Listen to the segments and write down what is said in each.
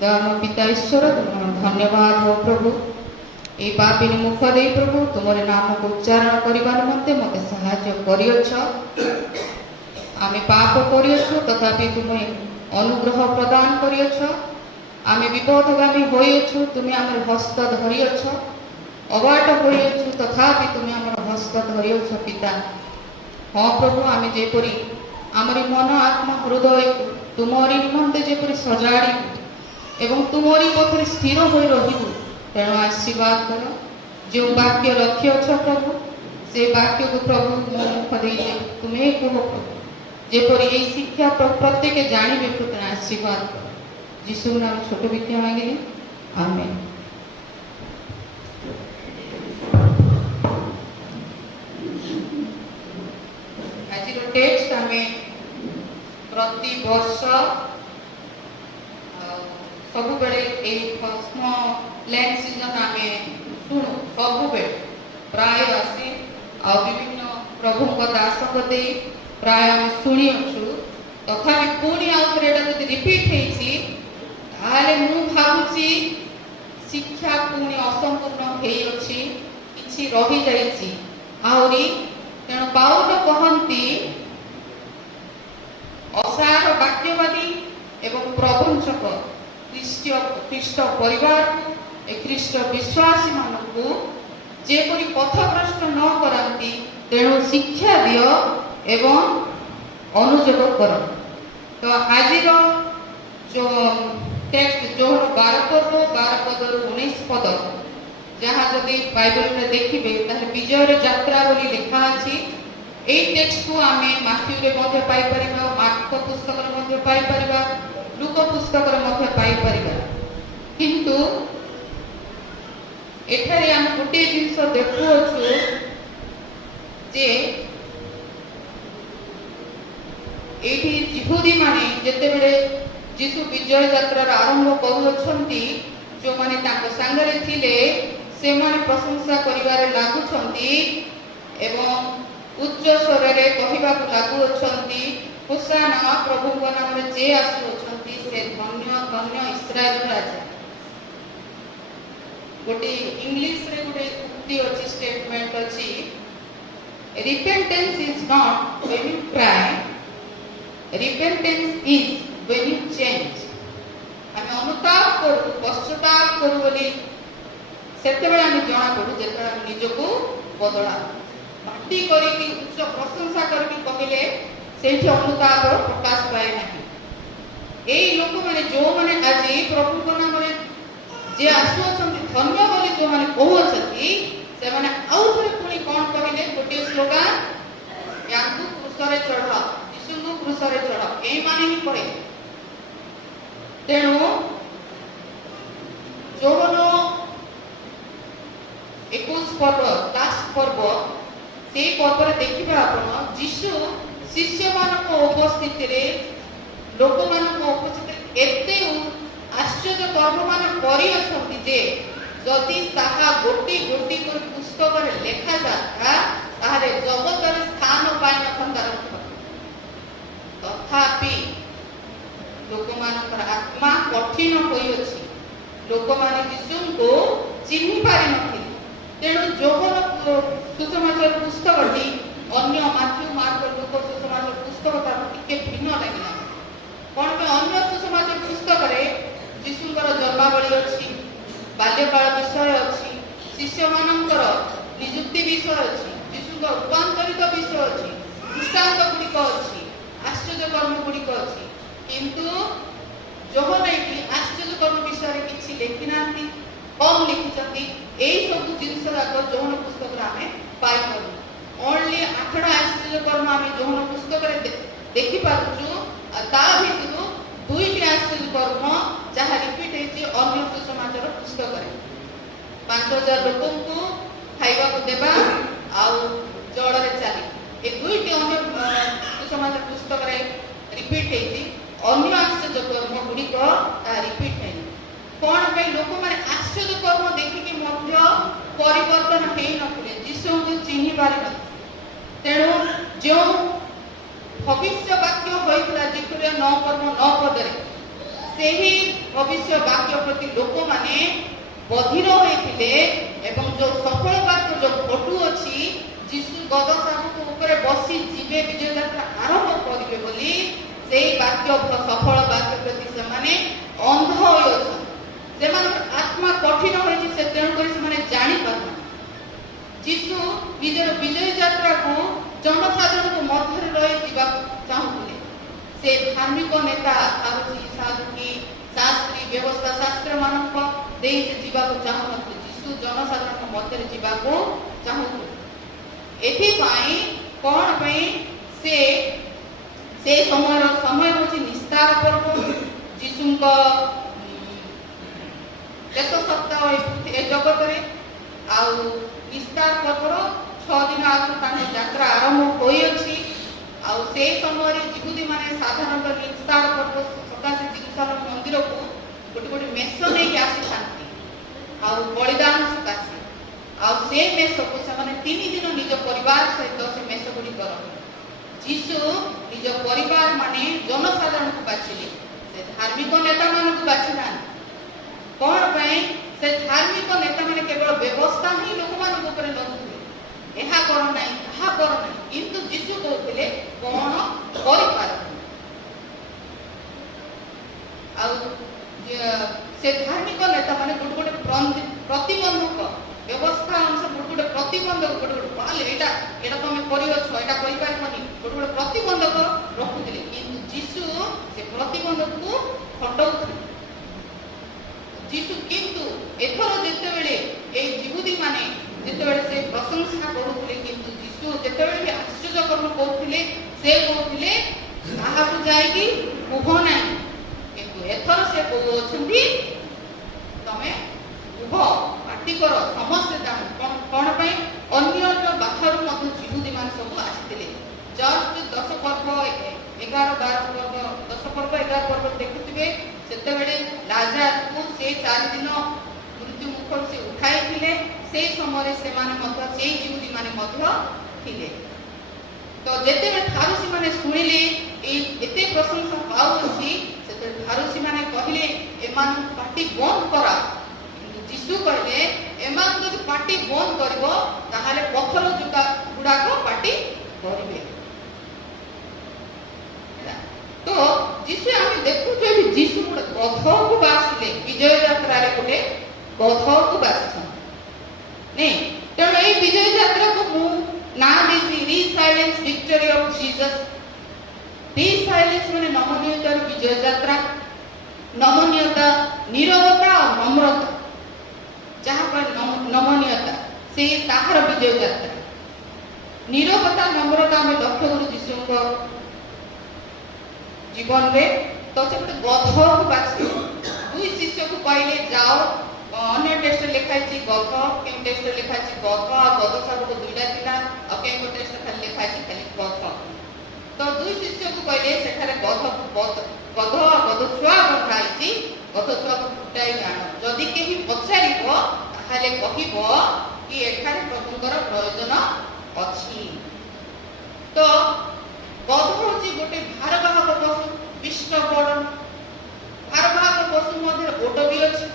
दयामय पिता ईश्वर तुम धन्यवाद हो प्रभु ये पापिनी मुख दे प्रभु तुमरे नाम को उच्चारण करिबार मते मते सहाय्य करियछ। आमे पाप करियछ तथापि तुमे अनुग्रह प्रदान करियछ। आमे विपदगामी होइयछ तुमे हमर हस्त धरियछ। अबाट होइयछ तथापि तुमे हमर हस्त धरियछ पिता। हाँ प्रभु आमे जेपरि आमरी मन आत्मा हृदय तुमरी निमंते जेपरि सजाड़ी एवं तुमरी पथरे स्थिर होई रहिबु तेणु आशीर्वाद कर। जो वाक्य रखियछ प्रभु से वाक्य को प्रभु मो मुख दे तुम्हें कह प्रभु जेपरि ये शिक्षा प्रत्येक जानिबे प्रभु आशीर्वाद कर। यीशु नाम छोट विद्या मांगिले आमेन। आज टेक्स्ट हमें प्रति वर्ष सब बेले फर्स्ट लैंड सीजन आम शुणु सब बेले प्राय आसी विभिन्न प्रभु दासक दे प्राय आम शुणी अच्छु तथा पुणी आउे रिपीट होते मु भावुची शिक्षा पुणी असंपूर्ण कि रही जाइए आहरी तेणु पाउल कहती असार वाक्यवादी एवं प्रवंचक ख्रीष्ट परिवार ख्रीष्ट विश्वासी मानू जेपरी पथभ्रष्ट न करती तेणु शिक्षा दियो एवं अनुयोग कर। तो आज जो टेक्स्ट जो 12 पद 19 पद जहाँ जदि बाइबल में देखिए ताहले विजयर यात्रा बोली लिखा अछि। ए टेक्स्ट को आमे माथ्यू रे मध्ये पाई परिबा मार्क पुस्तक रे मध्ये पाई परिबा लूक पुस्तक रे मध्ये पाई परिबा किंतु एठारे हम गोटे जिंस देखु अछु जे एठी यहूदी माने जते बेले यीशु विजय यात्रा आरंभ करूछंती जो माने ताको संगरे थिले से माने प्रशंसा करिवारे लागुछंती एवं उच्च स्वर रे कहिबा लागू अछंती होसाना प्रभु को नाम रे जे आसु अछंती से धन्य धन्य इस्राएल राजा। गोटे इंग्लिश रे गोटे उक्ति अछि स्टेटमेंट अछि repentance is not when you cry repentance is when you change. हम अनुताप करू पश्चाताप करू बोली सेते बेले हम जाना पड़ू जेते हम निजको बदला बाटी करी उच्च प्रशंसा करके कहले सेठी अनुताप प्रकाश पाए नहीं। एई लोक माने जो माने आज प्रभु को नाम रे जे आसु अछंती धन्य बोली जो माने कहू अछंती से माने आउ थोड़े पुनी कोन कहले गोटे स्लोगान याकु क्रूस रे चढ़ा यीशु को क्रूस रे चढ़ा एई माने ही कहे। तेणु जोनो 21 पर्व लास्ट पर्व से पर्व देखिबा आपण यीशु शिष्य मानक उपस्थित रे लोक मानक उपस्थित एते आश्चर्य कर्म मान करी अछंती जे जदि ताहा गोटी गोटी कर पुस्तक रे लेखा जाता ताहारे जगत रे स्थान पाइ नथंदा तथापि लोक मानकर आत्मा कठिन होई अछि लोक माने यीशु को चिन्हि पारि नथि। तेणु जोगन सुसमाचार पुस्तकटी अन्य माथ्यू मार्क लोक सुसमाचार पुस्तक तार टिके भिन्न लागिला कोन पे अन्य सुसमाचार पुस्तक रे यीशुଙ୍କର जन्मावली अछि बाल्यकाल विषय अछि शिष्य मानकर नियुक्ति विषय अछि यीशुଙ୍କ रूपांतरित विषय अछि दृष्टांत गुडिक अछि आश्चर्य कर्म गुडिक अछि किंतु जोहनाइटी आश्चर्य कर्म विषय किछि लेखि नांती कम लिखिछंती एई सब जिंस जाक जोहन पुस्तक रे आमे पाई करू ओनली 8 आश्चर्य कर्म आमे जोहन पुस्तक रे देखि पारुछु ता भितरु 2टी आश्चर्य कर्म जहाँ रिपीट हेछि अन्य सुसमाचार पुस्तक रे 5000 लोकन को खाइबा को देबा आउ जड़ रे चाली ए 2टी अन्य सुसमाचार पुस्तक रे रिपीट हेछि अन्य आश्चर्य कर्म गुडी को रिपीट हेछि कोन पे लोक माने आश्चर्य कर्म देखि कि मध्य परिवर्तन हेइ नथिले यीशु को चिन्हि पारि न। तेणु जो भविष्य वाक्य होइतला जिकुरे 9 कर्म 9 पदरे ସେହି ଭବିଷ୍ୟ ବାକ୍ୟ ପ୍ରତି ଲୋକମାନେ ବଧିର ହୋଇଥିଲେ ଏବଂ ଯୋଉ ସଫଳ ବାକ୍ୟ ଯୋଉ ଫଟୁ ଅଛି ଯୀଶୁ ଗଦ ଶାବକ ଉପରେ ବସି ଯିବେ ବିଜୟ ଯାତ୍ରା ଆରମ୍ଭ କରିବେ ବୋଲି ସେଇ ବାକ୍ୟ ସଫଳ ବାକ୍ୟ ପ୍ରତି ସେମାନେ ଅନ୍ଧ ହୋଇଅଛନ୍ତି। ସେମାନଙ୍କର ଆତ୍ମା କଠିନ ହୋଇଛି, ସେ ତେଣୁକରି ସେମାନେ ଜାଣିପାରୁନାହାନ୍ତି। ଯୀଶୁ ନିଜର ବିଜୟ ଯାତ୍ରାକୁ ଜନସାଧାରଣଙ୍କ ମଧ୍ୟରେ ରହି ଯିବାକୁ ଚାହୁଁଥିଲେ। ସେ ଧାର୍ମିକ ନେତା ଫାରୁସୀ ସାଧୁକୀ ଶାସ୍ତ୍ରୀ ବ୍ୟବସ୍ଥା ଶାସ୍ତ୍ର ମାନଙ୍କ ଦେଇ ସେ ଯିବାକୁ ଚାହୁଁନଥିଲେ। ଯୀଶୁ ଜନସାଧାରଣଙ୍କ ମଧ୍ୟରେ ଯିବାକୁ ଚାହୁଁଥିଲେ। ଏଥିପାଇଁ କଣ ପାଇଁ ସେ ସମୟ ହେଉଛି ନିସ୍ତାର ପର୍ବ। ଯୀଶୁଙ୍କ ଶେଷ ସପ୍ତାହ ଏ ଜଗତରେ ଆଉ ନିସ୍ତାର ପର୍ବର 6 ଦିନ ଆଗରୁ ତାଙ୍କ ଯାତ୍ରା ଆରମ୍ଭ ହୋଇଅଛି। ଆଉ ସେଇ ସମୟରେ ଯିହୁଦୀ ମାନେ ସାଧାରଣତଃ ନିସ୍ତାର ପର୍ବ ସକାଶେ ଜେରୁସାଲେମ ମନ୍ଦିରକୁ ଗୋଟେ ମେଷ ନେଇକି ଆସିଥାନ୍ତି ଆଉ ବଳିଦାନ ସକାଶେ। ଆଉ ସେ ମେଷକୁ ସେମାନେ 3 ଦିନ ନିଜ ପରିବାର ସହିତ ସେ ମେଷ ଗୁଡ଼ିକ ରଖିଲେ। ଯୀଶୁ ନିଜ ପରିବାର ମାନେ ଜନସାଧାରଣଙ୍କୁ ବାଛିଲେ, ସେ ଧାର୍ମିକ ନେତା ମାନଙ୍କୁ ବାଛିନାହାନ୍ତି। କଣ ପାଇଁ? ସେ ଧାର୍ମିକ ନେତା ମାନେ କେବଳ ବ୍ୟବସ୍ଥା ହିଁ ଲୋକମାନଙ୍କ ଉପରେ ଲଗୁଥିଲେ, ଏହା କର ନାହିଁ ତାହା କର ନାହିଁ, କିନ୍ତୁ ଯୀଶୁ କହୁଥିଲେ କଣ କରିପାରନ୍ତି। ଆଉ ସେ ଧାର୍ମିକ ନେତା ମାନେ ଗୋଟେ ପ୍ରତିବନ୍ଧକ ବ୍ୟବସ୍ଥା ଅନୁସାରେ ଗୋଟେ ପ୍ରତିବନ୍ଧକ ବାହାଲେ ଏଇଟା ତମେ କରିଅଛ, ଏଇଟା କରିପାରିବନି, ଗୋଟେ ପ୍ରତିବନ୍ଧକ ରଖୁଥିଲେ। କିନ୍ତୁ ଯୀଶୁ ସେ ପ୍ରତିବନ୍ଧକକୁ ହଟାଉଥିଲେ। ଯୀଶୁ କିନ୍ତୁ ଏଥର ଯେତେବେଳେ ଏଇ ଯିହୁଦୀ ମାନେ ଯେତେବେଳେ ସେ ପ୍ରଶଂସା କରୁଥିଲେ, କିନ୍ତୁ ଯୀଶୁ ଯେତେବେଳେ ବି ଆଶ୍ଚର୍ଯ୍ୟ କର୍ମ କରୁଥିଲେ, ସେ କହୁଥିଲେ କାହାକୁ ଯାଇକି କୁହ ନାହିଁ। କିନ୍ତୁ ଏଥର ସେ କହୁଅଛନ୍ତି ତମେ କୁହ, ପାଟି କର, ସମସ୍ତେ ଜାଣ। କଣ ପାଇଁ? ଅନ୍ୟ ବାହାରୁ ମଧ୍ୟ ଯିହୁଦୀ ମାନେ ସବୁ ଆସିଥିଲେ। ଜଷ୍ଟ 10 ପର୍ବ 11 ପର୍ବ 10 ପର୍ବ 11 ପର୍ବ ଦେଖୁଥିବେ, ସେତେବେଳେ ଲାଜାରକୁ ସେ 4 ଦିନ ମୃତ୍ୟୁ ମୁଖରୁ ସେ ଉଠାଇଥିଲେ। ସେଇ ସମୟରେ ସେମାନେ ମଧ୍ୟ ସେଇ ଯିହୁଦୀ ମାନେ ମଧ୍ୟ ଥିଲେ। ତ ଯେତେବେଳେ ଫାରୁସୀ ମାନେ ଶୁଣିଲେ ଏଇ ଏତେ ପ୍ରଶଂସା ପାଉଅଛି, ସେତେବେଳେ ଫାରୁସୀ ମାନେ କହିଲେ ଏମାନଙ୍କୁ ପାଟି ବନ୍ଦ କର। କିନ୍ତୁ ଯୀଶୁ କହିଲେ ଏମାନଙ୍କୁ ଯଦି ପାଟି ବନ୍ଦ କରିବ ତାହେଲେ ପଥର ଗୁଡାକ ପାଟି କରିବେ। ତ ଯୀଶୁ ଆମେ ଦେଖୁଛୁ ଏଠି ଯୀଶୁ ଗୋଟେ ଗଧକୁ ବାସିଲେ, ବିଜୟ ଯାତ୍ରାରେ ଗୋଟେ ଗଧକୁ ବାସିଛନ୍ତି ନାଇଁ। ତେଣୁ ଏଇ ବିଜୟ ଯାତ୍ରାକୁ ମୁଁ ନାଁ ଦେଇଛି resilience victory of Jesus. Resilience ମାନେ ନମନୀୟତାର ବିଜୟ ଯାତ୍ରା। ନମନୀୟତା, ନିରବତା ଆଉ ନମ୍ରତା, ଯାହା ପାଇଁ ନମନୀୟତା ସେ ତାହାର ବିଜୟ ଯାତ୍ରା। ନିରବତା ନମ୍ରତା ଆମେ ଲକ୍ଷ୍ୟ କରୁ ଯୀଶୁଙ୍କ ଜୀବନରେ। ତ ସେ ଗୋଟେ ଗଧକୁ ବାଛିଲେ। 2 ଶିଷ୍ୟକୁ କହିଲେ ଯାଅ, ଅନ୍ୟ ଟେଷ୍ଟରେ ଲେଖା ହେଇଛି ଗଧ, କେଉଁ ଟେଷ୍ଟରେ ଲେଖା ହେଇଛି ଗଧ ଆଉ ଗଧ ଶାବକ 2ଟା ଥିଲା, ଆଉ କେଉଁ ଟେଷ୍ଟରେ ଖାଲି ଲେଖା ହେଇଛି ଖାଲି ଗଧ। ତ 2 ଶିଷ୍ୟକୁ କହିଲେ ସେଠାରେ ଗଧ ଆଉ ଗଧ ଛୁଆ ବନ୍ଧା ହେଇଛି, ଗଧ ଛୁଆକୁ ଫୁଟାଇ ଆଣ। ଯଦି କେହି ପଚାରିବ ତାହେଲେ କହିବ କି ଏଠାରେ ପ୍ରଭୁଙ୍କର ପ୍ରୟୋଜନ ଅଛି। ତ ଗଧ ହଉଛି ଗୋଟେ ଭାରବାହକ ପଶୁ, ବିଷ୍ଟ ବଡ ଭାରବାହକ ପଶୁ ମଧ୍ୟରେ ଓଟ ବି ଅଛି,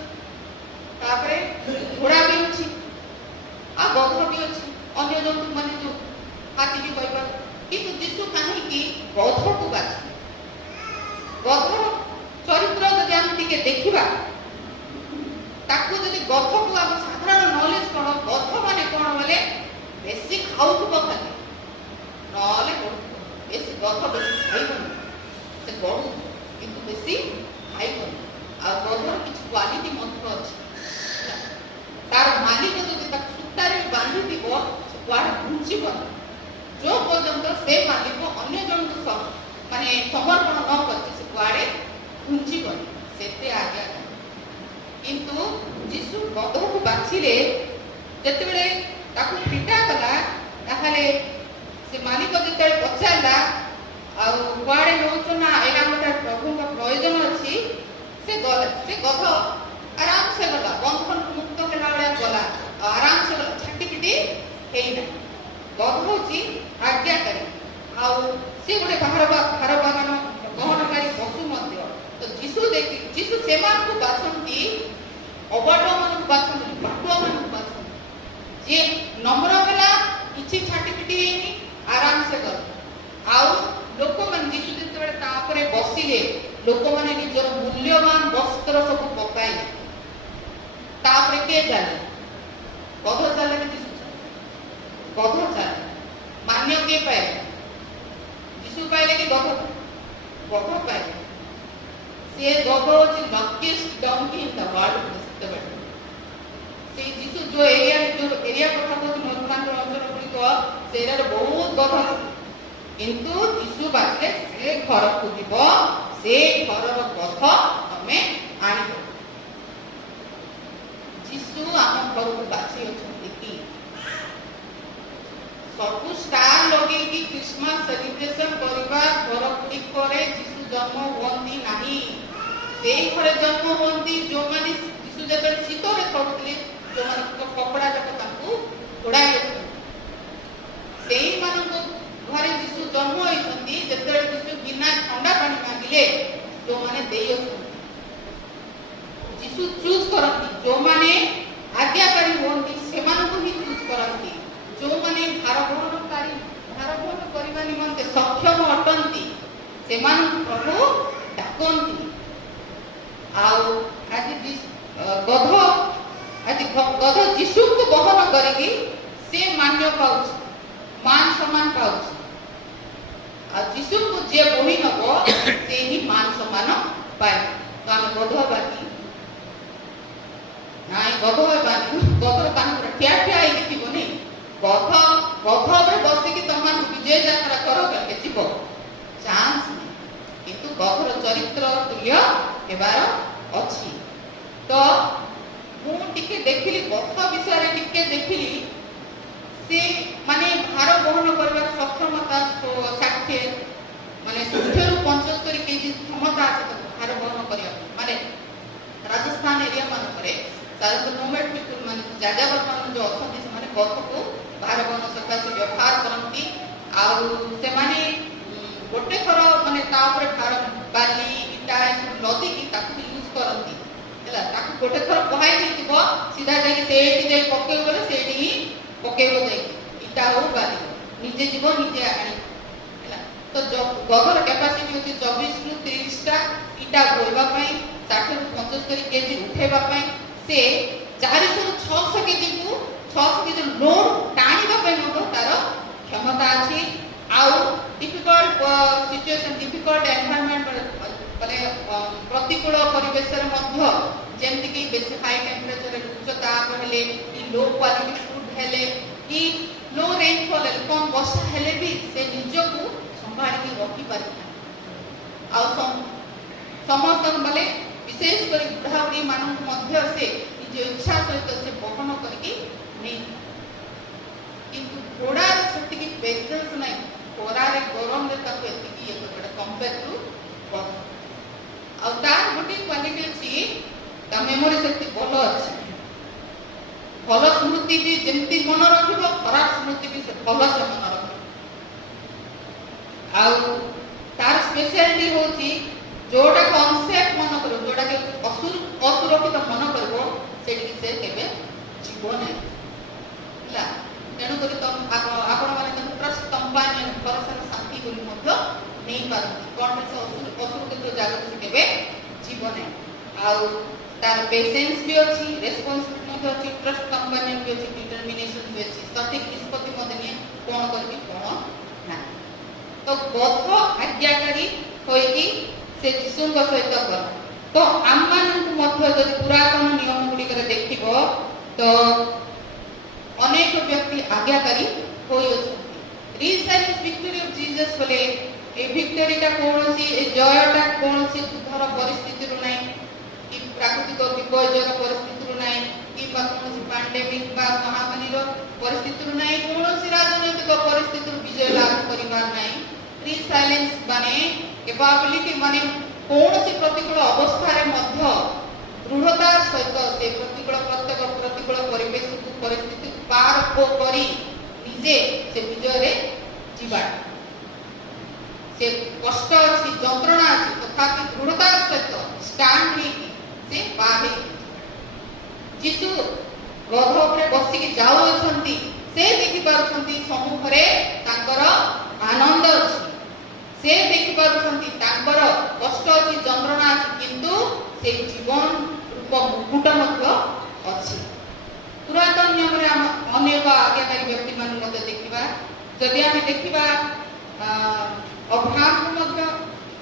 ତାପରେ ଘୋଡା ବି ଅଛି, ଆଉ ଗଧ ବି ଅଛି, ଅନ୍ୟ ଜନ୍ତୁ ମାନେ ଯୋଉ ହାତୀ ବି କହିପାର। କିନ୍ତୁ ଯୀଶୁ କାହିଁକି ଗଧକୁ ବାଛିଲେ? ଗଧର ଚରିତ୍ର ଯଦି ଆମେ ଟିକେ ଦେଖିବା, ତାକୁ ଯଦି ଗଧକୁ ଆମ ସାଧାରଣ ନଲେଜ କଣ, ଗଧ ମାନେ କଣ ବୋଲେ ବେଶୀ ଖାଉଥିବ ଖାଲି, ନହେଲେ ବେଶୀ ଗଧ ବେଶୀ ଖାଇବନି, ସେ ଗଡୁ କିନ୍ତୁ ବେଶୀ ଖାଇବନି। ଆଉ ଗଧର କିଛି କ୍ୱାଲିଟି ମଧ୍ୟ ଅଛି। ତାର ମାଲିକ ଯଦି ତାକୁ ସୂତାରେ ବାନ୍ଧିଥିବ ସେ କୁଆଡେ ଘୁଞ୍ଚିବନି, ଯୋଉ ପର୍ଯ୍ୟନ୍ତ ସେ ମାଲିକ ଅନ୍ୟ ଜଣଙ୍କୁ ମାନେ ସମର୍ପଣ ନ କରିଛି ସେ କୁଆଡେ ଘୁଞ୍ଚିବନି, ସେତେ ଆଜ୍ଞା। କିନ୍ତୁ ଯୀଶୁ ଗଧକୁ ବାଛିଲେ, ଯେତେବେଳେ ତାକୁ ପିଟା କଲା, ତାହେଲେ ସେ ମାଲିକ ଯେତେବେଳେ ପଚାରିଲା ଆଉ କୁଆଡେ ନଉଛ ନା, ଏଇଟା ଗୋଟେ ପ୍ରଭୁଙ୍କ ପ୍ରୟୋଜନ ଅଛି, ସେ ଗଧ ଆରାମସେ ଗଲା, ବନ୍ଧନ ମୁକ୍ତ ହେଲା ଭଳିଆ ଗଲା, ଆରାମସେ ଗଲା, ଛାଟି ପିଟି ହେଇନା। ଗଧ ହଉଛି ଆଜ୍ଞାକାରୀ, ଆଉ ସେ ଗୋଟେ ଭାରବାହନ ବହନକାରୀ ପଶୁ ମଧ୍ୟ। ତ जीशु सेमानकु बाछंती अबाटो मानकु बाछंती बाटुआ मानकु बाछंती जे नम्र होला किछि छाटीपिटी हेनी आराम से कर आउ लोक मन जीशु जते बेले ता ऊपर बसिले लोक माने निजर मूल्यवान वस्त्र सब पकाइले ता ऊपर के जाने गध चले जीशु गध चले मान्य के पाए जीशु पाइले कि गध पाइले से गध होची luckiest donkey in the world से जीशु जो एरिया कथा को मरुमांचल अंचल गुड़िक से बहुत गध किंतु जीशु बाजले से घर को जीव से घर गध तमे आनिब जीशु आम घर को बाछी अछंती कि सब स्टार लगे कि क्रिसमस सेलिब्रेशन करबा घर गुड़िक जीशु जन्म हुअंती नाही से घरे जन्म हुअंती जो माने जीशु जब शीत रे पड़ुतले जो माने कपड़ा जाक ताकू घोड़ाई से मानको घरे जीशु जन्म होइछंती जते जीशु बिना ठंडा पानी मांगिले जो माने देय जीशु चूज करंती जो माने आज्ञाकारी होंती से मानको ही चूज करंती जो माने भार वहन करबा निमंते सक्षम अटंती से मानको प्रभु डाकंती आउ आज गध जीशु को बहन करिकी से मान्य पाउछ मान सम्मान पाउछ आ जीशु को जे बोही नबो से ही मान सम्मान पाए तो हम गध बाकी नाई गध बाकी गधर कान पर ठिया ठिया आइ दिबो नै गध रे बसे कि तमान विजय यात्रा करो करके जीवो चांस नहीं किंतु गधर चरित्र तुल्य हेबार अछि तो मु टिके देखिली गध विषय टिके देखिली से माने भार वहन करबा सक्षमता 60 माने 60 रु 75 केजी क्षमता আছে भार वहन करिया माने राजस्थान एरिया मान करे सारे नोमैड पीपल माने जाजावर मान जो अछंती से माने गध को भार वहन सका से व्यवहार करंती आउ से माने गोटे थर माने ता ऊपर भार बाली इटा नदी की ताकू यूज करंती हला ताकू गोटे थर बहाई दिथिबो सीधा जाई सेठी जाई पके बोले सेठी ही पकेबो जाई इटा हो बाली निजे जीव निजे आनी हला तो गधर कैपेसिटी होती 24 रु 30 टा इटा बोलबा पई 60 रु 75 केजी उठेबा पई से 400 रु 600 केजी को 600 केजी लोड टाणीबा पई मतो तार क्षमता अछि आउ डिफिकल्ट सिचुएशन डिफिकल्ट एनवायरनमेंट माने प्रतिकूल परिवेश रे मध्य जेमति कि बेसी हाई टेम्परेचर उच्च ताप हेले कि लो क्वालिटी फूड हेले कि लो रेनफॉल कम वर्षा हेले भी से निजो को संभाली के रखी पारि आ समस्त माने विशेष कर बुढ़ाबुढ़ी मान मध्य से निज इच्छा सहित से बहन करके नहीं किंतु घोड़ा सेति की पेशेंस नहीं घोड़ा रे गरम रे ताको एति ये करबा कंपेयर टू आ तार गोटे क्वालिटी अछि ता मेमोरी शक्ति भलो अछि भलो स्मृति भी जेमति मन रखिबो खराब स्मृति भी से भलो से मन रखिबो आ तार स्पेशलिटी होची जोटा कॉन्सेप्ट मन करो जोटा के असुरक्षित मन करबो सेठी से केबे जीवो नै ला तेणु करी तुम आपण माने ट्रस्ट कंपनी पर्सन साथी बोली मध्य नहीं पारती कौन से असुरक्षित जागा से केबे जीवन है आउ तार पेशेंस भी अछि रेस्पोंसिबिलिटी मध्य अछि ट्रस्ट कंपनी भी अछि डिटरमिनेशन भी अछि सटीक निष्पत्ति मध्य ने कोन करबी कोन ना तो गध आज्ञाकारी होई कि से जीशु को सहित कर तो आम मान को मध्य जदि पुरातन नियम गुडी करे देखिबो तो अनेक व्यक्ति आज्ञाकारी होई अछि रिसाइलेंस विक्टोरी ऑफ जीसस बोले ए विक्टोरी ता कोनोसी ए जयटा कोनोसी सुधर परिस्थिति रु नै कि प्राकृतिक विपर्यय परिस्थिति रु नै कि कोनोसी पैंडेमिक बा महामारी रो परिस्थिति रु नै कोनोसी राजनीतिक परिस्थिति रु विजय लाभ करिबार नै रिसाइलेंस माने कैपेबिलिटी माने कोनोसी प्रतिकूल अवस्था रे मध्य दृढ़ता सहित से प्रतिकूल परिवेश को परिस्थिति पार को करी निजे से विजय रे जीवा से कष्ट अछि जंत्रणा अछि तथापि दृढ़ता सहित स्टांड से बाहे जीशु रथ उपरे बसिक जाऊ अछंती से देखि पारुछंती सम्मुखरे तांकर आनंद अछि से देखि पारुछंती तांकर कष्ट अछि जंत्रणा अछि किंतु से जीवन रूप मुकुट मध्य अछि। पुरातन नियम रे हम अनेक आज्ञाकारी व्यक्ति मान मध्य देखिबा जदि आमे देखिबा अब्राहम को मध्य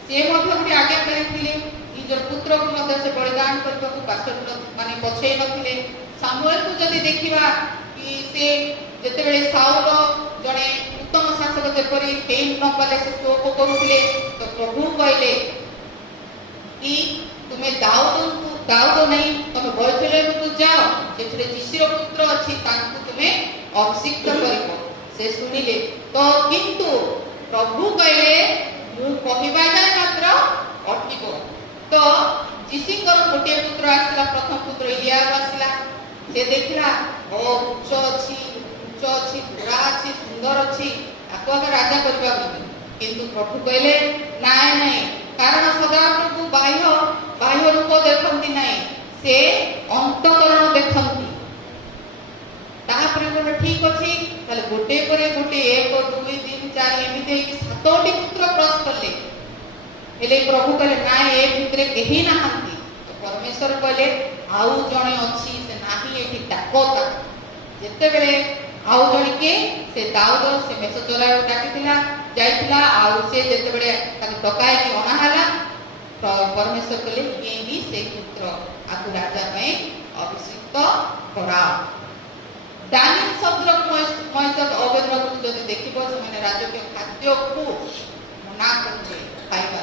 से मध्य गोटे आज्ञाकारी थिले निजर पुत्र को मध्य से बलिदान करबा को पाछर माने पछै नथिले। सामुएल को जदि देखिबा कि से जेते बेले साउल जने उत्तम शासक जेपरि हेई न पाले से शोक करूथिले तो प्रभु कहले कि तुमे दाऊद नहीं तुम बैठले को जाओ जेथरे जिसिर पुत्र अछि तांकु तुमे अभिषिक्त करिवो से सुनिले तो किंतु प्रभु कहले मु कहिबा जाय मात्र अटिबो तो जिसिकर गोटे पुत्र आसला प्रथम पुत्र इलिया आसला से देखला ओ उच्च अछि बुरा अछि सुंदर अछि आको आगे राजा करबा किंतु प्रभु कहले नाय नहीं कारण सदा प्रभु बाह्य रूप देखंती नहीं से अंतकरण देखंती तापरे बोले ठीक अछि ताले गोटे परे गोटे 1 2 3 4 एमिते कि 7टी पुत्र क्रॉस करले हेले प्रभु कहले नाय ए भितरे केही नाहंती तो परमेश्वर कहले आउ जणे अछि से नाही एठी डाकोता जेते बेले आउ जणी के से दाऊद से मेष चोराय डाकिथिला जाइथिला आउ से जेते बेले ताके डकाय कि अना हला परमेश्वर कहले ए भी से पुत्र आकु राजा में अभिषिक्त कराओ। दानियल शब्द मयसद अवेद्र को जदि देखिबो से माने राजकीय खाद्य को मना करते खाइबा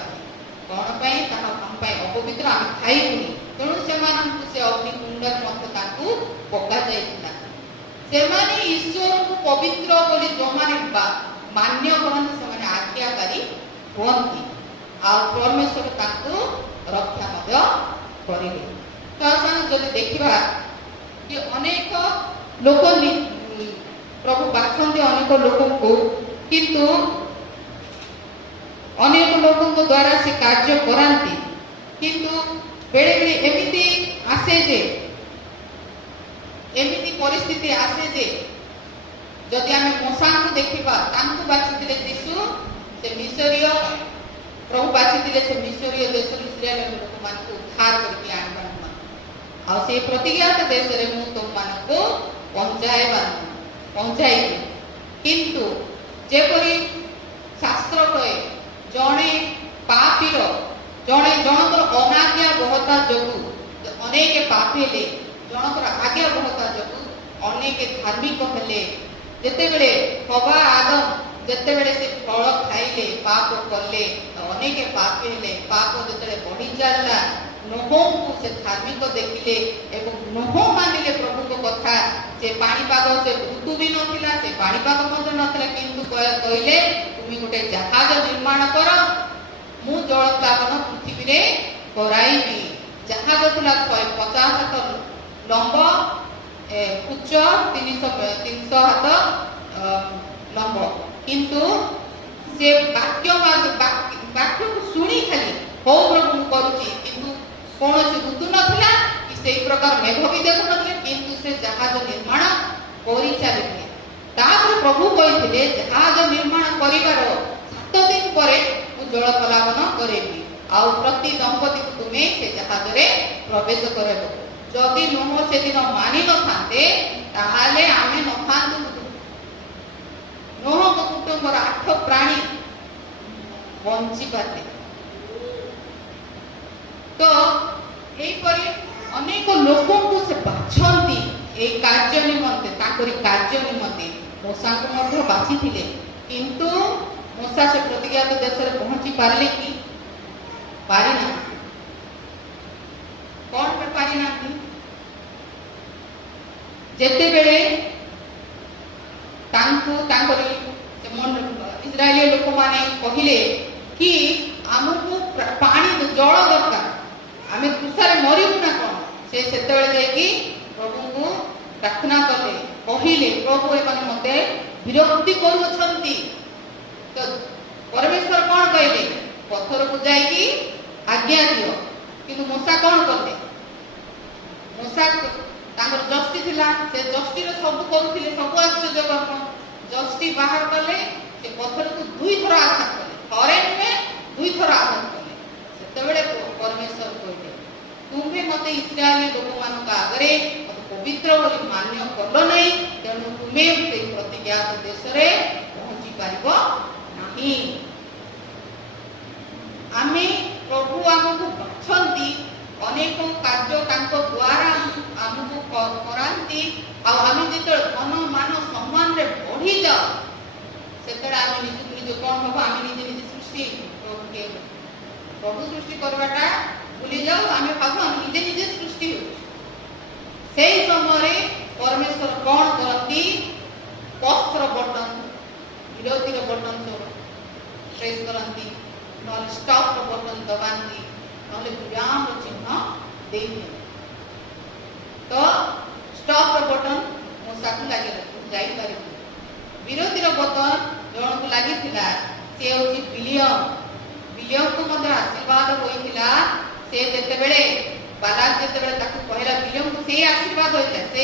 कोन पई ताहा हम पई अपवित्र हम खाइबुनी तेणु से मानन से अग्नि कुंडर मत ताकू पका जाइथिला से माने ईश्वर को पवित्र बोली जो माने मान्य करन से माने आज्ञाकारी होंती आ परमेश्वर ताकू रक्षा मध्य करिवे। तो सन जदि देखिबा कि अनेक लोक प्रभु बाछन्ते अनेक लोक को किंतु अनेक लोकों द्वारा से कार्य करांती किंतु बेले बेले एमिति आसे जे एमिति परिस्थिति आसे जे जदि आमे मोसा को देखिबा तांको बाछितिले यीशु से मिसरीय प्रभु बाछितिले से मिसरीय देश इस्राएल लोक मान को उद्धार करके आनबा आ से प्रतिज्ञात देश रे मु तुम मान को पहुंचाई किंतु जेपरि शास्त्र कहे जणे पापीर जणे जनकर अनाज्ञा बहता जोगु अनेक पापी हेले जनकर आज्ञा बहता जोगु अनेक धार्मिक हेले जेते बेले हवा आदम जेते बेले से फल खाइले पाप करले अनेक पापी हेले पाप जेते बढ़ी चलला नोह को से धार्मिक देखिले एवं नोह मानिले प्रभु को कथा से पाणीपाग से ऋतु भी नथिला से पाणीपाग मत नथिला किंतु कहले तुमी गोटे जहाज निर्माण कर मु जल प्लावन पृथ्वी रे कराइबी जहाज थिला 150 हाथ लंब उच्च 300 हाथ लंब किंतु से वाक्य को सुनी खाली हो प्रभु करूची किंतु कौन से ऋतु नथिला कि सेही प्रकार मेघ भी देखु नथिले किंतु से जहाज निर्माण करि चलिले तापर प्रभु कहिथिले जहाज निर्माण करिवार 7 दिन परे मु जल प्लावन करेबी आ प्रति दंपति को तुमे से जहाज रे प्रवेश करेबो जदि नोह से दिन मानि न थाते ताहाले आमे न थांतु नोह को कुटुंबर 8 प्राणी बंची पाते तो एई परि अनेक लोकों को से बाछंती ए कार्य निमंते ताकरी कार्य निमंते मोसा को मध्य बाछि थिले किंतु मोसा से प्रतिज्ञात देश रे पहुंची पारले कि पारिना कौन पे पारिना कि जेते बेले तांको तांकरी से मन इस्राएली लोक माने कहिले कि हमको पानी जल दरकार आमे तुषारे मरिबु ना कोन से सेतेबेले जाई प्रभु को प्रार्थना कले कहिले प्रभु ए माने मते विरक्ति करूछंती तो परमेश्वर कोन कहले पत्थर को जाई कि आज्ञा दियो କିନ୍ତୁ ମୂଷା କ'ଣ କଲେ? ମୂଷା ତାଙ୍କର ଯଷ୍ଟି ଥିଲା, ସେ ଯଷ୍ଟିରେ ସବୁ କରୁଥିଲେ, ସବୁ ଆଶ୍ଚର୍ଯ୍ୟଜନକ ଯଷ୍ଟି ବାହାର କଲେ। ସେ ପଥରକୁ 2 ଥର ଆଘାତ କଲେ, ଥରେ ନୁହେଁ 2 ଥର ଆଘାତ କଲେ। ସେତେବେଳେ ପରମେଶ୍ୱର କହିଲେ, ତୁମେ ମୋତେ ଇସ୍ରାଏଲ ଲୋକମାନଙ୍କ ଆଗରେ ପବିତ୍ର ବୋଲି ମାନ୍ୟ କଲ ନାହିଁ, ତେଣୁ ତୁମେ ସେହି ପ୍ରତିଜ୍ଞାତ ଦେଶରେ ପହଞ୍ଚି ପାରିବ ନାହିଁ। ଆମେ ପ୍ରଭୁ ଆମକୁ ବାଛନ୍ତି, ଅନେକ କାର୍ଯ୍ୟ ତାଙ୍କ ଦ୍ୱାରା ଆମକୁ କରାନ୍ତି। ଆଉ ଆମେ ଯେତେବେଳେ ଧନ ମାନ ସମ୍ମାନରେ ବଢ଼ିଯାଉ, ସେତେବେଳେ ଆମେ ନିଜକୁ ନିଜ କ'ଣ ହବ? ଆମେ ନିଜେ ନିଜେ ସୃଷ୍ଟି ପ୍ରଭୁ ସୃଷ୍ଟି କରିବାଟା ଭୁଲି ଯାଉ। ଆମେ ଭାବୁ ଆମେ ନିଜେ ନିଜେ ସୃଷ୍ଟି ହେଉ। ସେହି ସମୟରେ ପରମେଶ୍ୱର କ'ଣ କରନ୍ତି? ପଥର ବଟନ, ବିରତିର ବଟନ ପ୍ରେସ୍ କରନ୍ତି, ନହେଲେ ଷ୍ଟପର ବଟନ ଦବାନ୍ତି, ନହେଲେ ବିରାମର ଚିହ୍ନ ଦେଇଦିଅନ୍ତି। ତ ଷ୍ଟପର ବଟନ ମୂଷାକୁ ଲାଗି ଯାଇପାରିବ। ବିରତିର ବଟନ ଜଣକୁ ଲାଗିଥିଲା, ସେ ହେଉଛି ବିଲିୟମ। ବିଲିୟମକୁ ମଧ୍ୟ ଆଶୀର୍ବାଦ ହୋଇଥିଲା। ସେ ଯେତେବେଳେ ବାଲାକ ଯେତେବେଳେ ତାକୁ କହିଲା, ବିଲିୟମକୁ ସେଇ ଆଶୀର୍ବାଦ ହୋଇଥିଲା, ସେ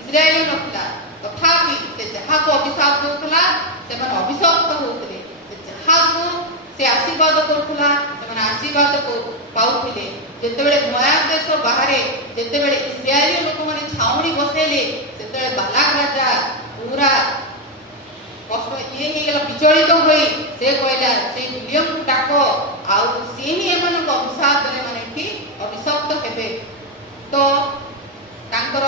ଇସ୍ରାଏଲ ନଥିଲା, ତଥାପି ସେ ଯାହାକୁ ଅଭିଶାପ ଦେଉଥିଲା ସେମାନେ ଅଭିଶପ୍ତ ହେଉଥିଲେ। ସେ ଯାହାକୁ ସେ ଆଶୀର୍ବାଦ କରୁଥିଲା ସେମାନେ ଆଶୀର୍ବାଦ ପାଉଥିଲେ। ଯେତେବେଳେ ମୋଆବ ଦେଶ ବାହାରେ ଯେତେବେଳେ ଇସ୍ରାଏଲୀୟ ଲୋକମାନେ ଛାଉଣି ବସେଇଲେ, ସେତେବେଳେ ବାଲାକ ରାଜା ପୁରା କଷ୍ଟ ହେଇଗଲା, ବିଚଳିତ ହୋଇ ସେ କହିଲା, ସେଇ ବିଲିୟମକୁ ଡାକ, ଆଉ ସେ ହିଁ ଏମାନଙ୍କୁ ଅଭିଶାପ ଦେଲେ, ମାନେ ଏଠି ଅଭିଶପ୍ତ ହେବେ। ତ ତାଙ୍କର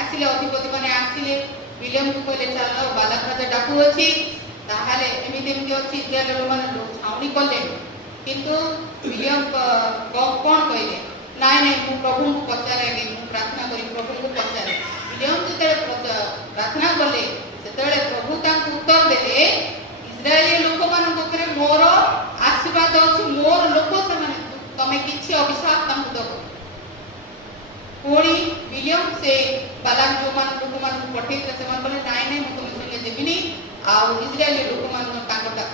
ଆସିଲେ ଅଧିପତି ମାନେ ଆସିଲେ, ବିଲିୟମକୁ କହିଲେ, ଚାଲ ବାଲାକ ରାଜା ଡାକୁଅଛି, ତାହେଲେ ଏମିତି ଅଛି ଇସ୍ରାଏଲ ଲୋକମାନେ ଛାଉଣି କଲେ। କିନ୍ତୁ ବିଲିୟମ କ'ଣ କହିଲେ? ନାଇଁ ନାଇଁ, ମୁଁ ପ୍ରଭୁଙ୍କୁ ପଚାରେ, ମୁଁ ପ୍ରାର୍ଥନା କରି ପ୍ରଭୁଙ୍କୁ ପଚାରେ। ବିଲିୟମ ଯେତେବେଳେ ପ୍ରାର୍ଥନା କଲେ, ସେତେବେଳେ ପ୍ରଭୁ ତାଙ୍କୁ ଉତ୍ତର ଦେଲେ, ଇସ୍ରାଏଲୀୟ ଲୋକମାନଙ୍କ ଉପରେ ମୋର ଆଶୀର୍ବାଦ ଅଛି, ମୋର ଲୋକ ସେମାନେ, ତମେ କିଛି ଅଭିଶାପ ତାଙ୍କୁ ଦବ। ପୁଣି ବିଲିୟମ ସେ ବାଲାକ ଲୋକମାନଙ୍କୁ ପଠେଇଥିଲେ, ସେମାନେ କହିଲେ, ନାଇଁ ନାଇଁ, ମୁଁ ତୁମ ସଙ୍ଗେ ଦେବିନି, ଆଉ ଇସ୍ରାଏଲୀ ଲୋକମାନଙ୍କ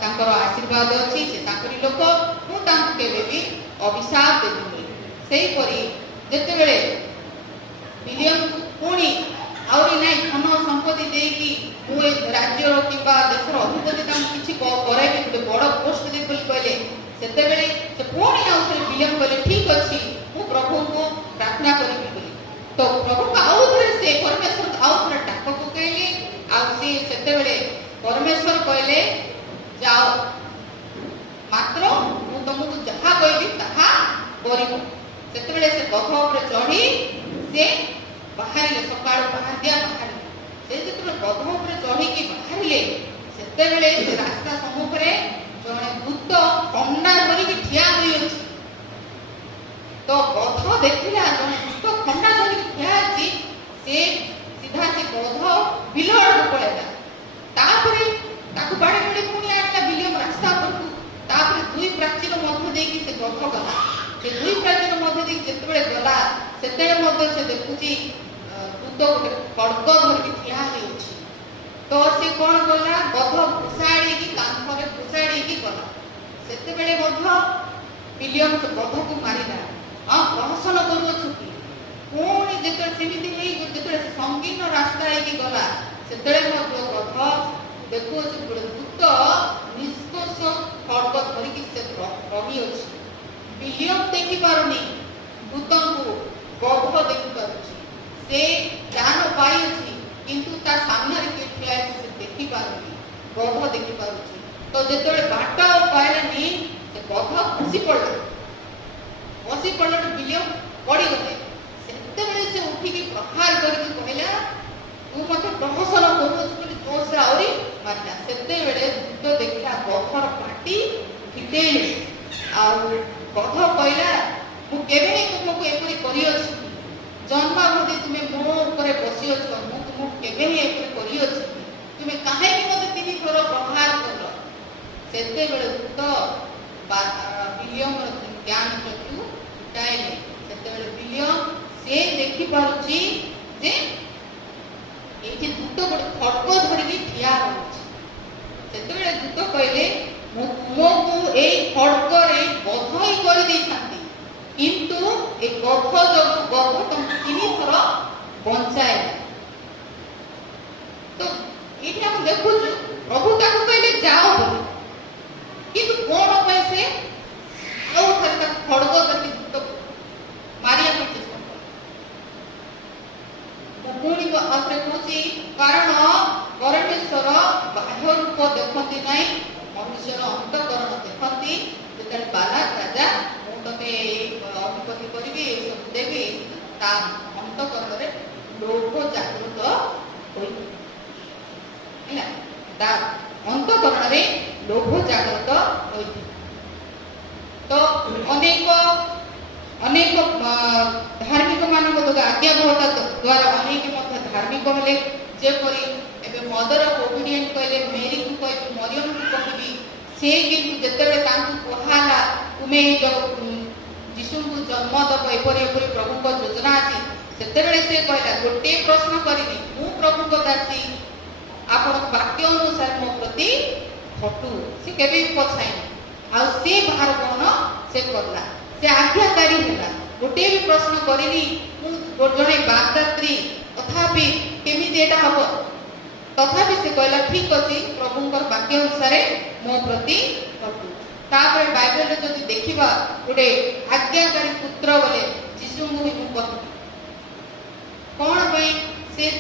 ତାଙ୍କର ଆଶୀର୍ବାଦ ଅଛି, ସେ ତାଙ୍କରି ଲୋକ, ମୁଁ ତାଙ୍କୁ କେବେ ବି ଅଭିଶାପ ଦେବିନି। ସେହିପରି ଯେତେବେଳେ ବିଲିୟମକୁ ପୁଣି ଆହୁରି ନାଇଁ ଧନ ସମ୍ପତ୍ତି ଦେଇକି ମୁଁ ଏ ରାଜ୍ୟର କିମ୍ବା ଦେଶର ଅଧିପତି ତାଙ୍କୁ କିଛି କରାଇବି, ଗୋଟେ ବଡ଼ ପୋଷ୍ଟ ଦେବି ବୋଲି କହିଲେ, ସେତେବେଳେ ସେ ପୁଣି ଆଉଥରେ ବିଲିୟମ କହିଲେ, ଠିକ ଅଛି, ମୁଁ ପ୍ରଭୁଙ୍କୁ ପ୍ରାର୍ଥନା କରିବି ବୋଲି। ତ ପ୍ରଭୁଙ୍କୁ ଆଉଥରେ ସେ ପରମେଶ୍ୱରଙ୍କୁ ଆଉଥରେ ଡାକ ପକାଇଲେ। ଆଉ ସେ ସେତେବେଳେ ପରମେଶ୍ୱର କହିଲେ, ଯାଅ, ମାତ୍ର ମୁଁ ତମକୁ ଯାହା କହିବି ତାହା କରିବ। ସେତେବେଳେ ସେ ଗଧ ଉପରେ ଚଢ଼ି ସେ ବାହାରିଲେ, ସକାଳୁ ପାହାନ୍ତିଆ ବାହାରିଲେ। ସେ ଯେତେବେଳେ ଗଧ ଉପରେ ଚଢ଼ିକି ବାହାରିଲେ, ସେତେବେଳେ ସେ ରାସ୍ତା ସମ୍ମୁଖରେ ଜଣେ ଭୂତ ଖଣ୍ଡା ଧରିକି ଠିଆ ହୋଇଅଛି। ତ ଗଧ ଦେଖିଲା ଜଣେ ଭୂତ ଖଣ୍ଡା ଧରିକି ଠିଆ ଅଛି, ସେ ସିଧା ସେ ଗଧ ବିଲ ଆଡ଼କୁ ପଳେଇଲା। ତାପରେ ତାକୁ ବାଡ଼ି ବାଡ଼ି ପୁଣି ଆଣିଲା ବିଲିୟମ ରାସ୍ତା ଉପରକୁ। ତାପରେ 2 ପ୍ରାଚୀର ମଧ୍ୟ ଦେଇକି ସେ ଗଧ ଗଲା। ସେ 2 ପ୍ରାଚୀର ମଧ୍ୟ ଦେଇକି ଯେତେବେଳେ ଗଲା, ସେତେବେଳେ ମଧ୍ୟ ସେ ଦେଖୁଛି ଭୂତ ଗୋଟେ ଖଡ଼୍ଗ ଧରିକି ଠିଆ ହେଉଛି। ତ ସେ କ'ଣ କଲା? ଗଧ ଘୋଷାଡ଼ିକି କାନ୍ଥରେ ଘୋଷାଡ଼ିକି ଗଲା। ସେତେବେଳେ ମଧ୍ୟ ବିଲିୟମ ସେ ଗଧକୁ ମାରିଲା। ହଁ, ପ୍ରହସନ କରୁଅଛୁ କି? ପୁଣି ଯେତେବେଳେ ସେମିତି ହେଇ ଯେତେବେଳେ ସେ ସଙ୍ଗୀନ ରାସ୍ତା ହେଇକି ଗଲା, ସେତେବେଳେ ମଧ୍ୟ ଗଧ ଦେଖୁଅଛି ଗୋଟେ ଭୂତ ନିଷ୍କୋଷ ଖଡ଼୍ଗ ଧରିକି ସେ ରହିଅଛି। ବିଲିୟମ ଦେଖିପାରୁନି ଭୂତଙ୍କୁ, ଗଧ ଦେଖିପାରୁଛି। ସେ ଜ୍ଞାନ ପାଇଅଛି, କିନ୍ତୁ ତା ସାମ୍ନାରେ କିଏ ଠିଆ ହେଇଛି ସେ ଦେଖିପାରୁନି, ଗଧ ଦେଖିପାରୁଛି। ତ ଯେତେବେଳେ ବାଟ ପାଇଲାନି, ସେ ଗଧ ଖସି ପଡ଼ିଲା। ଖସି ପଡ଼ିଲାଠୁ ବିଲିୟମ ପଡ଼ିଗଲେ। ସେତେବେଳେ ସେ ଉଠିକି ପ୍ରହାର କରିକି କହିଲା, ତୁ ମୋତେ ପ୍ରହସନ କରୁଅଛୁ ବୋଲି ଜୋରସରେ ଆହୁରି ମାରିଲା। ସେତେବେଳେ ଭୂତ ଦେଖିଲା ଗଧର ପାଟି ଫିଟେଇଲେ। ଆଉ ଗଧ କହିଲା, ମୁଁ କେବେ ହିଁ ତୁମକୁ ଏପରି କରିଅଛି? ଜନ୍ମାବଧି ତୁମେ ମୋ ଉପରେ ବସିଅଛ, ମୁଁ ତୁମକୁ କେବେ ହିଁ ଏପରି କରିଅଛି? ତୁମେ କାହିଁକି ମୋତେ 3 ଥର ପ୍ରହାର କଲ? ସେତେବେଳେ ଭୂତ ବିଲିୟମର ଜ୍ଞାନ ଚକ୍ଷୁ ଫିଟାଇଲେ। ସେତେବେଳେ ବିଲିୟମ ସେ ଦେଖିପାରୁଛି ଯେ ଏଇଠି ଭୂତ ଗୋଟେ ଖଡ଼୍ଗ ଧରିକି ଠିଆ ହେଉଛି। ସେତେବେଳେ ଭୂତ କହିଲେ, ମୁଁ ତୁମକୁ ଏଇ ଖଡ଼୍ଗରେ ବଧ ହିଁ କରିଦେଇଥାନ୍ତି, किंतु ए गध जो गध तुम 3 थर बंचाए तो ये हम देखु प्रभु ताको कहले जाओ बोली किंतु कोन पे से आउ थर तक खड़ग करके तो मारिया को चेष्टा कर पुणी को आत्रे कहूची कारण परमेश्वर बाह्य रूप देखती नहीं मनुष्यर अंतकरण देखती जेते बालक राजा मु तते अधिपति करिबी सब देबी ता अंतकरण रे लोभ जागृत होई हैला ता अंतकरण रे लोभ जागृत होई तो अनेक अनेक धार्मिक मानक आज्ञाबहता द्वारा अनेक मध्य धार्मिक हेले जेपरी एबे मदर ऑफ ओबिडियन कहले मेरी को कहबी मरियम को कहबी से किंतु जेतेबे तांकु कहाला तुमे जब यीशु को जन्म दब एपरी एपरी प्रभु को योजना अछि सेतेबेले से कहला गोटे प्रश्न करिनी मु प्रभु को दासी आपण वाक्य अनुसार मो प्रति फटू से केबे पछाई आ से बाहर कोन से करला से आज्ञाकारी होला गोटे भी प्रश्न करिनी मु जणे बागदात्री तथापि केमि देटा हबो तथापि से कहला ठीक अछि प्रभुंकर वाक्य अनुसार मो प्रति फटू तापर बाइबल रे जदि देखिबा गोटे आज्ञाकारी पुत्र बोले यीशु को ही कहू कोन पई से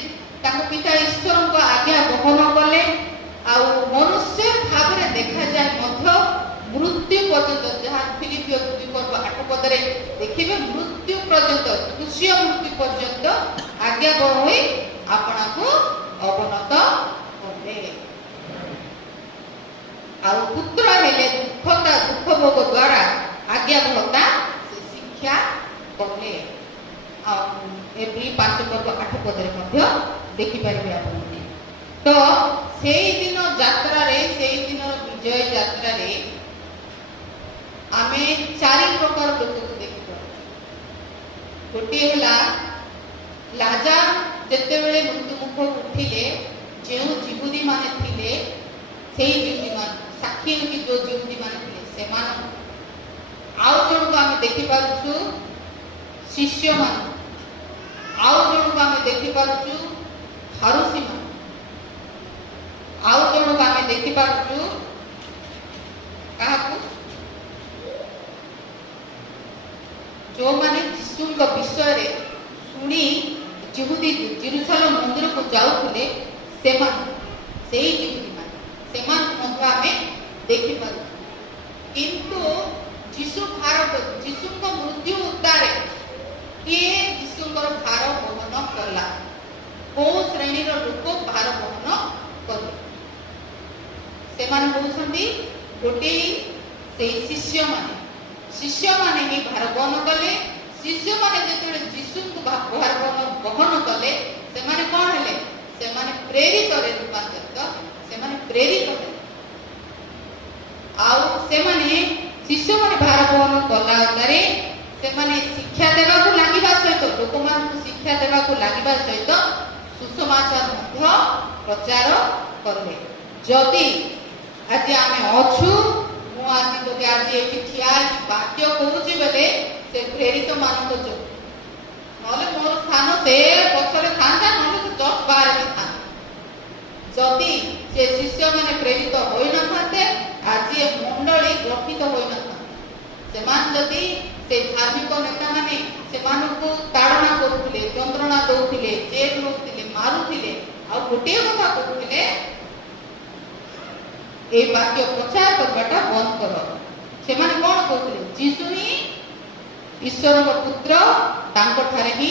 ताको पिता ईश्वर को आज्ञा बहन कले आ मनुष्य भाव रे देखा जाय मध्य मृत्यु पर्यंत जहाँ फिलिपियो 2:8 देखिए मृत्यु पर्यंत कृष्य मृत्यु पर्यंत आज्ञा बहई आपना को अवनत कले आ पुत्र हेले दुख भोग द्वारा आज्ञा बहता से शिक्षा कले आ एप्रिल 5:8 देखि पारिबे आपण तो सेई दिन यात्रा रे सेई दिन विजय यात्रा रे आमे 4 प्रकार लोक को देखि पारो गोटे हला लाजार जते बेले मृत्यु मुख उठिले जे जिहुदी माने थिले सेई जिहुदी मान साक्षी की जो जिहुदी माने थिले से मान आउ जण को आमे देखि पारुछु शिष्य मान आउ जण को आमे देखि पारुछु फारूसी मान आउ जण को आमे देखि पारुछु काहाकू जो माने यीशु का विषय रे सुनी जिहुदी जेरूशलेम मंदिर को जाउथिले सेमान सेही जिहुदी मान सेमान मध्य में देखि पारु किंतु यीशु को मृत्यु उद्धारे के यीशु को भार वहन करला को श्रेणी रो लोक भार वहन कर सेमान कहउछंती गोटे से शिष्य माने ही भार वहन कले शिष्य माने जेते यीशु को भार वहन कले से माने कोन हेले से माने प्रेरित रे रूपांतरित से माने प्रेरित हेले आउ से माने शिष्य माने भार वहन कला उतारे से माने शिक्षा देबा को लागिबा सहित लोक मान को शिक्षा देबा को लागिबा सहित सुसमाचार मध्य प्रचार करले जदि आज आमे अछु आज लोग आज एठी ठिया वाक्य कहूची बेले से प्रेरित मानक जो नले मोर स्थान से पछरे थांता नले से चर्च बाहर भी था जदि से शिष्य माने प्रेरित होई न थाते आज ए मंडली गठित होई न था से मान जदि से धार्मिक नेता माने से मान को ताड़ना करूथिले यंत्रणा दउथिले जेल रोथिले मारुथिले आ गोटे कथा कहूथिले ए वाक्य प्रचार करबाटा बंद करो से माने कोन कहउथिले यीशु ही ईश्वर को पुत्र तांको ठारे ही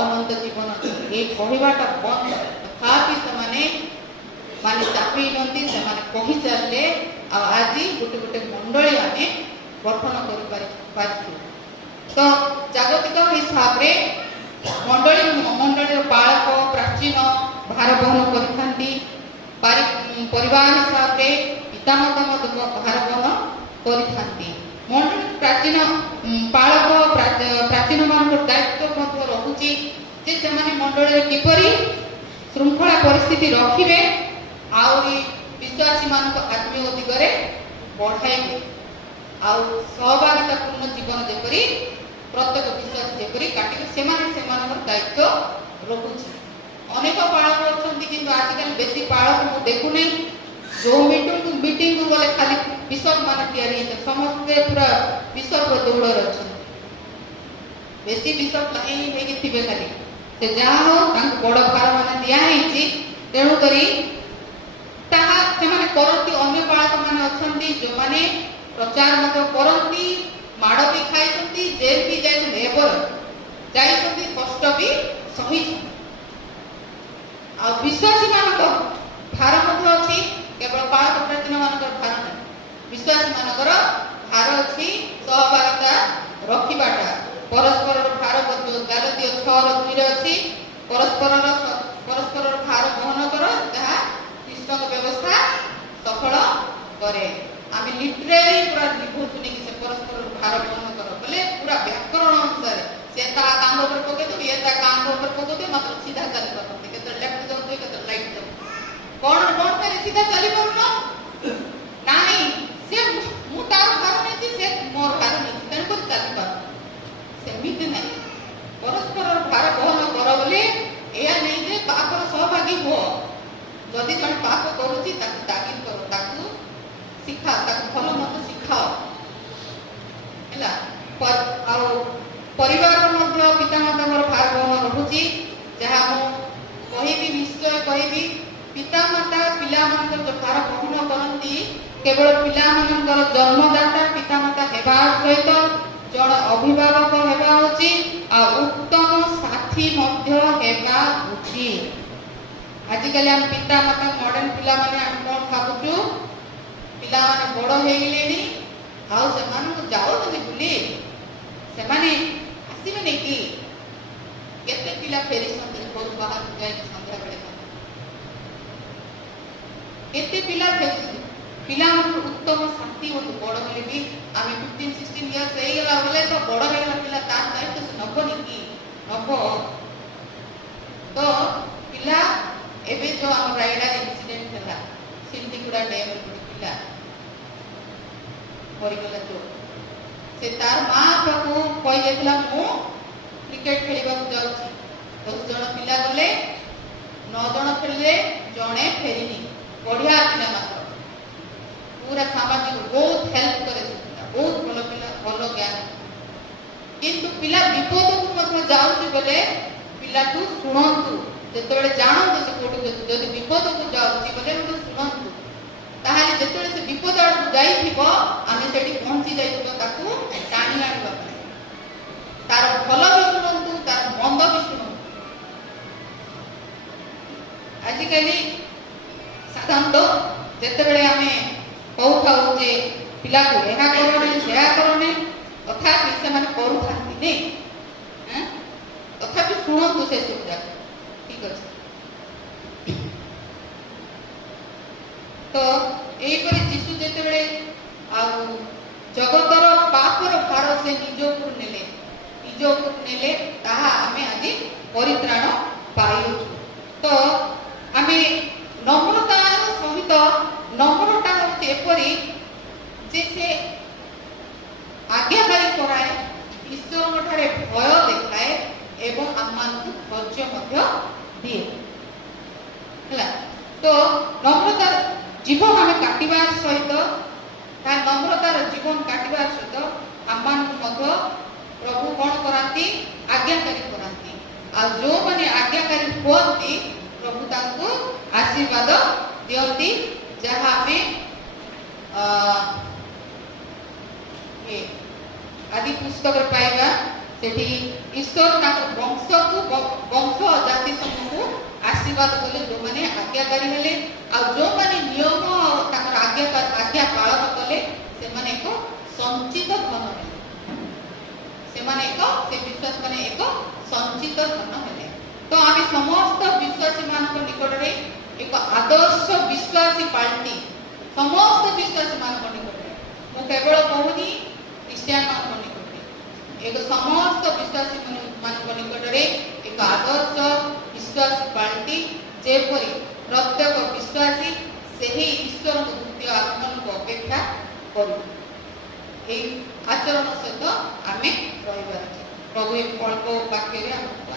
अनंत जीवन ए कहिबाटा बंद तथापि से माने चापी नंदी से माने कहि चलले आ आज गोटे गोटे मंडली आमे गठन करि पारछु तो जागतिक हिसाब रे मंडली बालक प्राचीन भार वहन करिथांती परिवार हिसाब रे पितामाता भार वहन करिथांती मंडली प्राचीन बालक प्राचीन मान दायित्व मध्य रहुची जे से माने मंडली किपरि श्रृंखला परिस्थिति रखिबे आउरी विश्वासी मान को आत्मीय दिगरे बढ़ाइबे आउ सहभागिता पूर्ण जीवन जेपरि प्रत्येक विश्वास जेपरी काटिके सेमाने सेमानकर दायित्व रखुछि। अनेक पालक अछंती किंतु आजकल बेसी पालक मु देखु नै जो मीटिंग गले खाली बिशप मान तैयारी समस्त पूरा बिशप दौड़ अछंती बेसी बिशप लाइन हेगी थिबे खाली से जहाँ हो तांको बड़ भार माने दिया हेछि तेणु करी ताहा से माने करंती अन्य बालक माने अछंती जो माने प्रचार मत करंती माड़ भी खाइछंती जेल भी जाइछंती एबर जाइछंती कष्ट भी सही आ विश्वासी मानक भार मत अछि केवल बालक प्रतिदिन मानकर भार नै विश्वासी मानकर भार अछि सहभागिता रखिबाटा परस्पर भार गालतीय 6:2 रे अछि परस्पर भार वहन कर जहाँ कृष्ण व्यवस्था सफल करे आम लिटरेरी पूरा लिखुचु नहीं से परस्पर भार वहन कर बोले पूरा व्याकरण अनुसार से ता कांग ऊपर पके तो ये ता कांग ऊपर पके तो मात्र सीधा चल करते केते लेफ्ट जाऊ तो केते राइट जाऊ कोन करे सीधा चली पड़नो नाही से मु तार भार नहीं से मोर भार नहीं तेन को चली पर सेमिति नहीं परस्पर भार वहन कर बोले एया नहीं जे पापर सहभागी हो जदि जन पाप करूची ताकू तागिद करो ताकू शिखा ताकू भल मत शिखाओ हैला पर आरो परिवार मध्य पिता माताଙ୍କର भार वहन रहुची जहाँ मु कहिबी निश्चय कहिबी पिता माता पिला मानकर जो भार वहन करंती केवल पिला मानकर जन्मदाता पिता माता हेबा सहित जण अभिभावक हेबा होची आ उत्तम साथी मध्य हेबा उचित। आजिकल हम पिता माता मॉडर्न पिला माने हम कोन भाबुचु पिला माने बड़ हेइलेनी आउ से मानु जाओ जदी बुली से माने आसीबे नै कि केते पिला फेरी संते घर बाहर जाय संध्या बेले केते पिला फेरी पिला मन उत्तम साथी हो बड़ हेले भी आमे 15-16 इयर्स हे गेला बोले तो बड़ हेला पिला ता दायित्व से नबो नै कि नबो तो पिला एबे जो हम रायडा इंसिडेंट हला सिंधीगुड़ा डैम रे पिला मरि गेला तो से तार मां पाकू कहि देला मु क्रिकेट खेलिबा जाउची 10 जण पिला गले 9 जण खेलले जणे फेरिनी बढ़िया पिला मात्र पूरा सामाजिक बहुत हेल्प करे बहुत भलो पिला भलो ज्ञान किंतु पिला विपद को मत जाउची बोले पिला तू सुनंतु जेतबेले जानंतु से कोटु जदि विपद को जाउची बोले तू सुनंतु ताहाले जेतबेले से विपद आड़ जाई थिबो आमे सेठी पहुंची जाइतो ताकू टाणी आनिबा तार भलो भी सुनंतु तार मंद भी सुनंतु आजिकली साधारणतः जेतबेले आमे कहू जे पिला को एहा करने सेहा करने तथापि से माने करू थांती नै तथापि सुनंतु से सुविधा ठीक अछि तो एई परि जीसु जेतेबेले आ जगतर पापर भार से निज ऊपर नेले ताहा आमे आदि परित्राण पाइछु तो आमे नम्रतार सहित नम्रता होते एपरी जे से आज्ञाकारी कराए ईश्वर ठारे भय देखाए एवं आमान को धैर्य मध्य दिए हला तो नम्रतार जीवन आमे काटिबार सहित ता नम्रतार जीवन काटिबार सहित आमान को मध्य प्रभु कोन करांती आज्ञाकारी करांती आ जो माने आज्ञाकारी होती प्रभु तांको आशीर्वाद दियंती जहाँ में आदि पुस्तक पाइबा सेठी ईश्वर ताको वंश जाति समूह को आशीर्वाद कले जो माने आज्ञाकारी हेले आ जो माने नियम ताकर आज्ञा पालन कले से माने को संचित धन हेले से माने को से विश्वास माने एक संचित धन हेले तो आमे समस्त विश्वासी मान निकट रे एक आदर्श विश्वासी पार्टी समस्त विश्वासी मान निकट रे मु केवल कहूनी क्रिश्चियन मान निकट रे एक समस्त विश्वासी मान निकट रे एक आदर्श विश्वासी पार्टी जेपरी प्रत्येक विश्वासी से ही ईश्वर द्वितीय आगमन को अपेक्षा करू। ଆଚରଣ ସହିତ ଆମେ ରହିବାର ଅଛି। ପ୍ରଭୁ ଏ ଅଳ୍ପ ବାକ୍ୟରେ ଆମକୁ